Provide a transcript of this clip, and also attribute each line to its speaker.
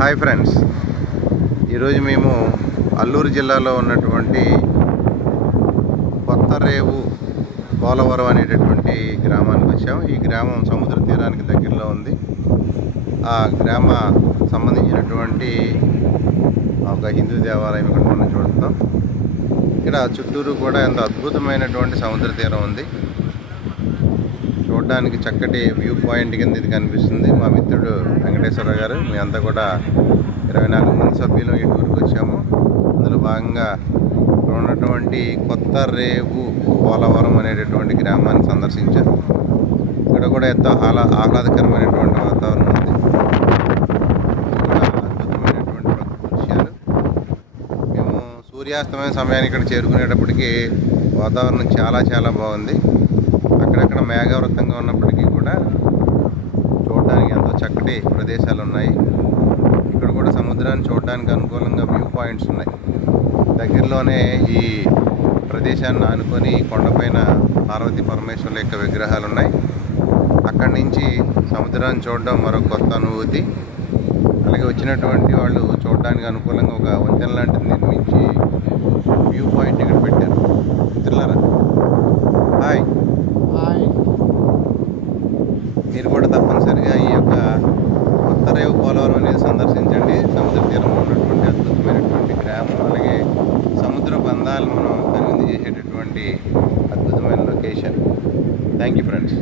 Speaker 1: Hi friends. ఈరోజు మేము అల్లూరు జిల్లాలో ఉన్నటువంటి కొత్తరేవు పోలవరం అనేటటువంటి గ్రామానికి వచ్చాము. ఈ గ్రామం సముద్ర తీరానికి దగ్గరలో ఉంది. ఆ గ్రామ సంబంధించినటువంటి ఒక హిందూ దేవాలయం ఇక్కడ మనం చూడతాం ఇక్కడ చుట్టూరు కూడా ఎంతో అద్భుతమైనటువంటి సముద్ర తీరం ఉంది. చూడడానికి చక్కటి వ్యూ పాయింట్ కింద ఇది కనిపిస్తుంది. మా మిత్రుడు వెంకటేశ్వర గారు మేమంతా అంతా కూడా ఇరవై నాలుగు మంది సభ్యులు ఈ టూర్కి వచ్చాము. అందులో భాగంగా ఉన్నటువంటి కొత్త రేవు పోలవరం అనేటటువంటి గ్రామాన్ని సందర్శించారు. ఇక్కడ కూడా ఎంతో ఆహ్లా ఆహ్లాదకరమైనటువంటి వాతావరణం ఉంది. అద్భుతమైనటువంటి ప్రకృతి దృశ్యాలు. మేము సూర్యాస్తమయం సమయానికి ఇక్కడ చేరుకునేటప్పటికి వాతావరణం చాలా చాలా బాగుంది. అక్కడక్కడ మేఘావృతంగా ఉన్నప్పటికీ కూడా చూడడానికి ఎంతో చక్కటి ప్రదేశాలు ఉన్నాయి ఇక్కడ కూడా సముద్రాన్ని చూడడానికి అనుకూలంగా వ్యూ పాయింట్స్ ఉన్నాయి. దగ్గరలోనే ఈ ప్రదేశాన్ని ఆనుకొని కొండపైన పార్వతి పరమేశ్వరుల యొక్క విగ్రహాలు ఉన్నాయి అక్కడి నుంచి సముద్రాన్ని చూడడం మరో కొత్త అనుభూతి. అలాగే వచ్చినటువంటి వాళ్ళు చూడడానికి అనుకూలంగా ఒక వంతెన లాంటిది నిర్మించి వ్యూ పాయింట్ ఇక్కడ పెట్టి ఉంటే తప్పనిసరిగా ఈ యొక్క ఉత్తరేవు పోలవరం అనేది సందర్శించండి. సముద్ర తీరంలో ఉన్నటువంటి అద్భుతమైనటువంటి గ్రామం అలాగే సముద్ర బంధాలను మనం కనుగొని చేసేటటువంటి అద్భుతమైన లొకేషన్ థ్యాంక్ యూ ఫ్రెండ్స్